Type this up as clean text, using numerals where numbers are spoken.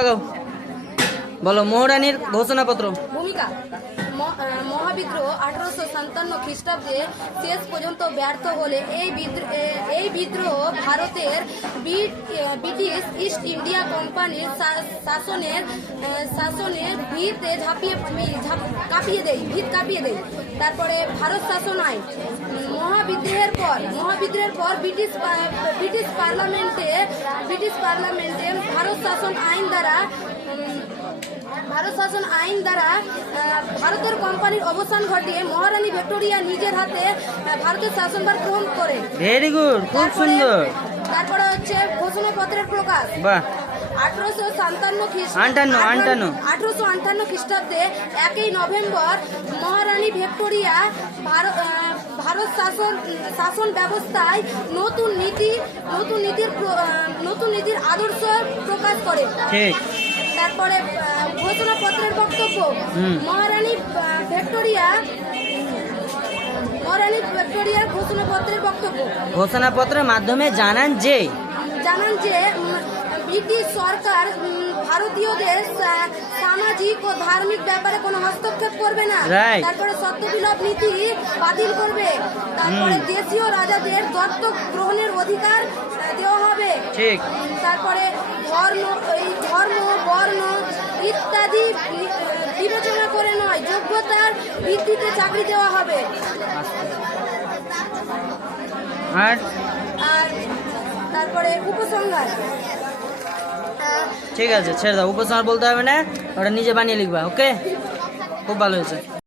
আগাও বলো মহারানীর ঘোষণাপত্র। ভূমিকা। মহাবিদ্রোহ 1857 খ্রিস্টাব্দে শেষ পর্যন্ত ব্যর্থ হলে এই বিদ্রোহ ভারতের ব্রিটিশ ইস্ট ইন্ডিয়া কোম্পানির শাসনের ভিত কাঁপিয়ে দেয়। তারপরে ভারত শাসন আইন। মহাবিদ্রোহের পর ব্রিটিশ পার্লামেন্টে ভারত শাসন আইন দ্বারা ভারতের কোম্পানির অবসান ঘটিয়ে মহারানী ভিক্টোরিয়া নিজের হাতে ভারতের শাসনভার গ্রহণ করে। ভেরি গুড, খুব সুন্দর। তারপরে হচ্ছে ঘোষণাপত্রের প্রকাশ। বাহ। 1858 খ্রিস্টাব্দে 1 নভেম্বর মহারানী ভিক্টোরিয়া ভারত শাসন ব্যবস্থায় নতুন নীতির আদর্শ প্রকাশ করে। ঠিক। তারপরে ঘোষণাপত্রের বক্তব্য। মহারানী ভিক্টোরিয়ার ঘোষণাপত্রের বক্তব্য। ঘোষণাপত্রের মাধ্যমে জানান যে ব্রিটিশ সরকার ভারতীয়দের সামাজিক ও ধার্মিক ব্যাপারে কোনো হস্তক্ষেপ করবে না। তারপরে সত্যবিলোপ নীতি বাতিল করবে। তারপরে দেশীয় রাজাদের দত্তক গ্রহণের অধিকার দেওয়া হবে। ঠিক। তারপরে ধর্ম, বর্ণ ইত্যাদি বিবেচনা করে নয়, যোগ্যতার ভিত্তিতে চাকরি দেওয়া হবে। আর তারপরে উপসংহার। ঠিক আছে, ছেড়ে দাও, উপসংহার বলতে হবে না, ওটা নিজে বানিয়ে লিখবা। ওকে, খুব ভালো হয়েছে।